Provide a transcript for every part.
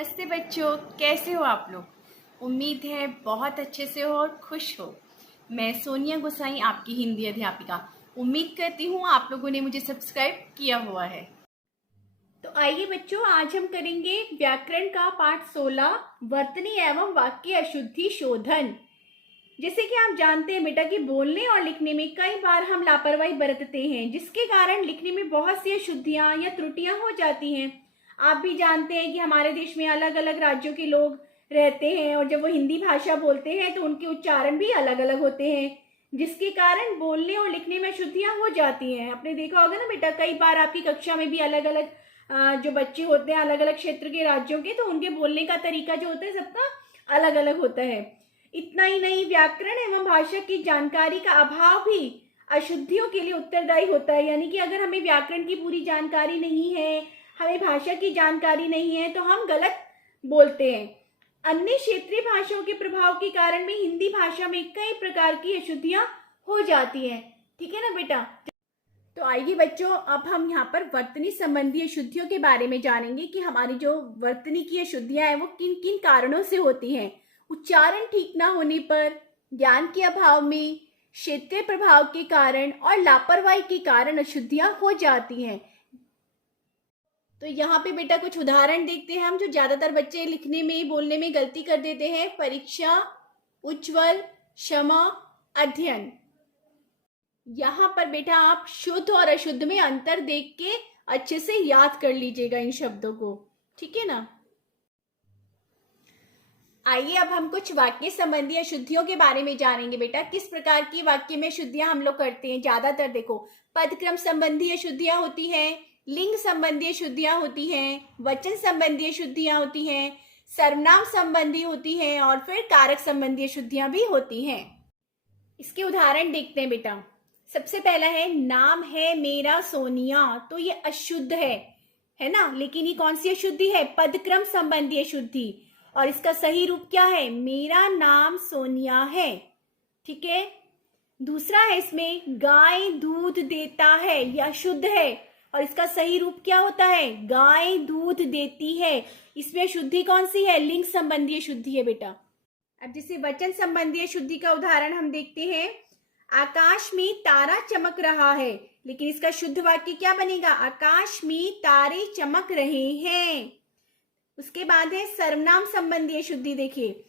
नमस्ते बच्चों, कैसे हो आप लोग। उम्मीद है बहुत अच्छे से हो और खुश हो। मैं सोनिया गोसाई, आपकी हिंदी अध्यापिका। उम्मीद करती हूँ आप लोगों ने मुझे सब्सक्राइब किया हुआ है। तो आइए बच्चों, आज हम करेंगे व्याकरण का पाठ 16, वर्तनी एवं वाक्य अशुद्धि शोधन। जैसे कि आप जानते हैं बेटा कि बोलने और लिखने में कई बार हम लापरवाही बरतते हैं, जिसके कारण लिखने में बहुत सी अशुद्धियां या त्रुटियां हो जाती हैं। आप भी जानते हैं कि हमारे देश में अलग अलग राज्यों के लोग रहते हैं और जब वो हिंदी भाषा बोलते हैं तो उनके उच्चारण भी अलग अलग होते हैं, जिसके कारण बोलने और लिखने में अशुद्धियां हो जाती हैं। आपने देखा होगा ना बेटा, कई बार आपकी कक्षा में भी अलग अलग जो बच्चे होते हैं अलग अलग क्षेत्र के राज्यों के, तो उनके बोलने का तरीका जो होता है सबका अलग अलग होता है। इतना ही नहीं, व्याकरण एवं भाषा की जानकारी का अभाव भी अशुद्धियों के लिए उत्तरदायी होता है। यानी कि अगर हमें व्याकरण की पूरी जानकारी नहीं है, हमें भाषा की जानकारी नहीं है, तो हम गलत बोलते हैं। अन्य क्षेत्रीय भाषाओं के प्रभाव के कारण में हिंदी भाषा में कई प्रकार की अशुद्धियां हो जाती हैं। ठीक है ना बेटा। तो आइए बच्चों, अब हम यहाँ पर वर्तनी संबंधी अशुद्धियों के बारे में जानेंगे कि हमारी जो वर्तनी की अशुद्धियां हैं वो किन किन कारणों से होती हैं। उच्चारण ठीक ना होने पर, ज्ञान के अभाव में, क्षेत्रीय प्रभाव के कारण और लापरवाही के कारण अशुद्धियां हो जाती हैं। तो यहाँ पे बेटा कुछ उदाहरण देखते हैं हम, जो ज्यादातर बच्चे लिखने में बोलने में गलती कर देते हैं। परीक्षा, उज्ज्वल, क्षमा, अध्ययन। यहाँ पर बेटा आप शुद्ध और अशुद्ध में अंतर देख के अच्छे से याद कर लीजिएगा इन शब्दों को। ठीक है ना। आइए अब हम कुछ वाक्य संबंधी अशुद्धियों के बारे में जानेंगे बेटा। किस प्रकार की वाक्य में अशुद्धियां हम लोग करते हैं। ज्यादातर देखो, पदक्रम संबंधी अशुद्धियां होती हैं, लिंग संबंधी अशुद्धियां होती हैं, वचन संबंधी अशुद्धियां होती हैं, सर्वनाम संबंधी होती हैं और फिर कारक संबंधी अशुद्धियां भी होती हैं। इसके उदाहरण देखते हैं बेटा। सबसे पहला है, नाम है मेरा सोनिया, तो ये अशुद्ध है ना। लेकिन ये कौन सी अशुद्धि है? पदक्रम संबंधी अशुद्धि। और इसका सही रूप क्या है? मेरा नाम सोनिया है। ठीक है। दूसरा है इसमें, गाय दूध देता है, यह शुद्ध है और इसका सही रूप क्या होता है? गाय दूध देती है। इसमें शुद्धि कौन सी है? लिंग संबंधी अशुद्धि है बेटा। अब जैसे वचन संबंधी अशुद्धि का उदाहरण हम देखते हैं। आकाश में तारा चमक रहा है, लेकिन इसका शुद्ध वाक्य क्या बनेगा? आकाश में तारे चमक रहे हैं। उसके बाद है सर्वनाम संबंधी अशुद्धि। देखिए,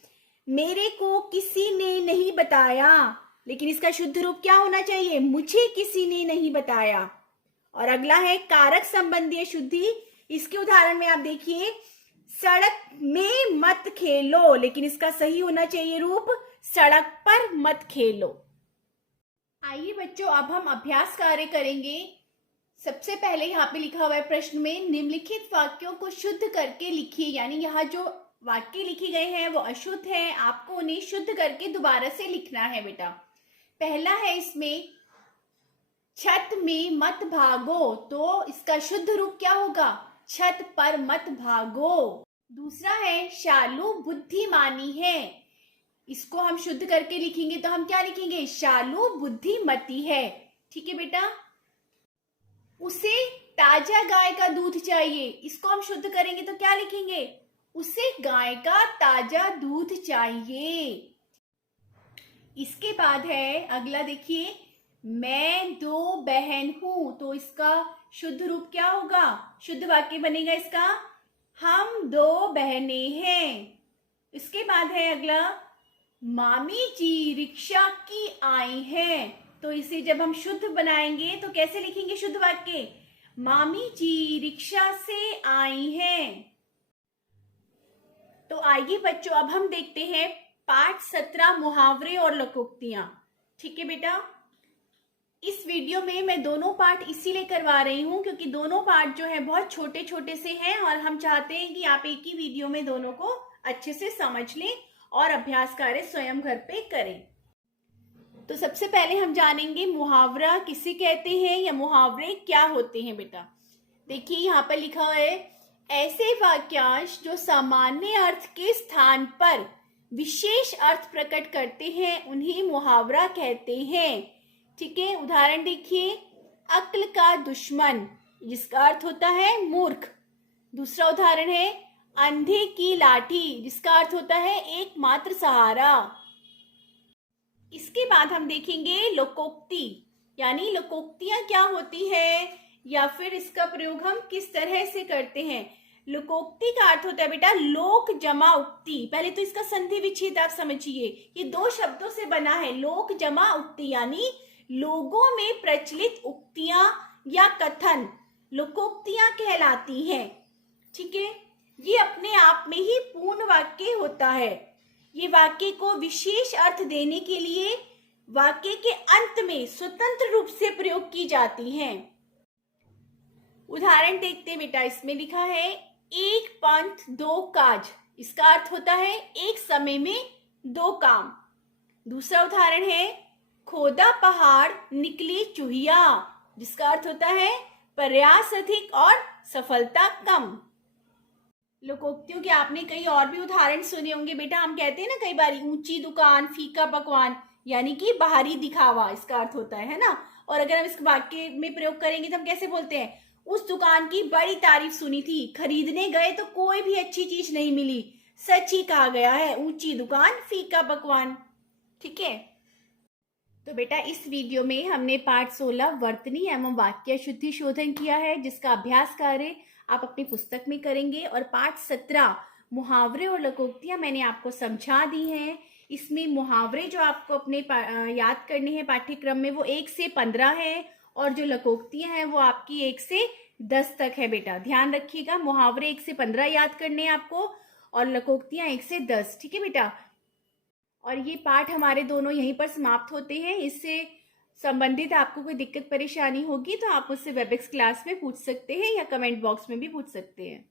मेरे को किसी ने नहीं बताया, लेकिन इसका शुद्ध रूप क्या होना चाहिए? मुझे किसी ने नहीं बताया। और अगला है कारक संबंधी अशुद्धि। इसके उदाहरण में आप देखिए, सड़क में मत खेलो, लेकिन इसका सही होना चाहिए रूप, सड़क पर मत खेलो। आइए बच्चों, अब हम अभ्यास कार्य करेंगे। सबसे पहले यहाँ पे लिखा हुआ है प्रश्न में, निम्नलिखित वाक्यों को शुद्ध करके लिखिए। यानी यहाँ जो वाक्य लिखे गए हैं वो अशुद्ध हैं, आपको उन्हें शुद्ध करके दोबारा से लिखना है बेटा। पहला है इसमें, छत में मत भागो, तो इसका शुद्ध रूप क्या होगा? छत पर मत भागो। दूसरा है, शालू बुद्धिमानी है, इसको हम शुद्ध करके लिखेंगे तो हम क्या लिखेंगे? शालू बुद्धिमती है। ठीक है बेटा। उसे ताजा गाय का दूध चाहिए, इसको हम शुद्ध करेंगे तो क्या लिखेंगे? उसे गाय का ताजा दूध चाहिए। इसके बाद है अगला, देखिए, मैं दो बहन हूं, तो इसका शुद्ध रूप क्या होगा? शुद्ध वाक्य बनेगा इसका, हम दो बहनें हैं। इसके बाद है अगला, मामी जी रिक्शा की आई हैं, तो इसे जब हम शुद्ध बनाएंगे तो कैसे लिखेंगे शुद्ध वाक्य? मामी जी रिक्शा से आई हैं। तो आइए बच्चों, अब हम देखते हैं पाठ 17, मुहावरे और लोकोक्तियां। ठीक है बेटा। इस वीडियो में मैं दोनों पाठ इसीलिए करवा रही हूं क्योंकि दोनों पाठ जो है बहुत छोटे छोटे से हैं और हम चाहते हैं कि आप एक ही वीडियो में दोनों को अच्छे से समझ लें और अभ्यास कार्य स्वयं घर पे करें। तो सबसे पहले हम जानेंगे मुहावरा किसे कहते हैं या मुहावरे क्या होते हैं बेटा। देखिए यहाँ पर लिखा है, ऐसे वाक्यांश जो सामान्य अर्थ के स्थान पर विशेष अर्थ प्रकट करते हैं उन्हें मुहावरा कहते हैं। ठीक है। उदाहरण देखिए, अक्ल का दुश्मन, जिसका अर्थ होता है मूर्ख। दूसरा उदाहरण है, अंधे की लाठी, जिसका अर्थ होता है एकमात्र सहारा। इसके बाद हम देखेंगे लोकोक्ति, यानी लोकोक्तियां क्या होती है या फिर इसका प्रयोग हम किस तरह से करते हैं। लोकोक्ति का अर्थ होता है बेटा लोक जमा उक्ति। पहले तो इसका संधि विच्छेद आप समझिए, ये दो शब्दों से बना है। लोक जमा उक्ति यानी लोगों में प्रचलित उक्तियां या कथन लोकोक्तियां कहलाती हैं। ठीक है, ये अपने आप में ही पूर्ण वाक्य होता है। ये वाक्य को विशेष अर्थ देने के लिए वाक्य के अंत में स्वतंत्र रूप से प्रयोग की जाती हैं। उदाहरण देखते हैं बेटा, इसमें लिखा है एक पंथ दो काज, इसका अर्थ होता है एक समय में दो काम। दूसरा उदाहरण है खोदा पहाड़ निकली चूहिया, जिसका अर्थ होता है प्रयास अधिक और सफलता कम। लोकोक्तियों के आपने कई और भी उदाहरण सुने होंगे बेटा। हम कहते हैं ना कई बार ऊंची दुकान फीका पकवान, यानी कि बाहरी दिखावा इसका अर्थ होता है ना। और अगर हम इस वाक्य में प्रयोग करेंगे तो हम कैसे बोलते हैं, उस दुकान की बड़ी तारीफ सुनी थी, खरीदने गए तो कोई भी अच्छी चीज नहीं मिली, सच ही कहा गया है, ऊंची दुकान फीका पकवान। ठीक है, तो बेटा इस वीडियो में हमने पाठ 16 वर्तनी एवं वाक्य शुद्धि शोधन किया है, जिसका अभ्यास कार्य आप अपनी पुस्तक में करेंगे। और पाठ 17 मुहावरे और लोकोक्तियां मैंने आपको समझा दी हैं। इसमें मुहावरे जो आपको अपने याद करने हैं पाठ्यक्रम में वो 1 से 15 है, और जो लोकोक्तियां हैं वो आपकी 1 से 10 तक है बेटा। ध्यान रखिएगा, मुहावरे 1 से 15 याद करने हैं आपको और लोकोक्तियां 1 से 10। ठीक है बेटा, और ये पाठ हमारे दोनों यहीं पर समाप्त होते हैं। इससे संबंधित आपको कोई दिक्कत परेशानी होगी तो आप मुझसे वेबएक्स क्लास में पूछ सकते हैं या कमेंट बॉक्स में भी पूछ सकते हैं।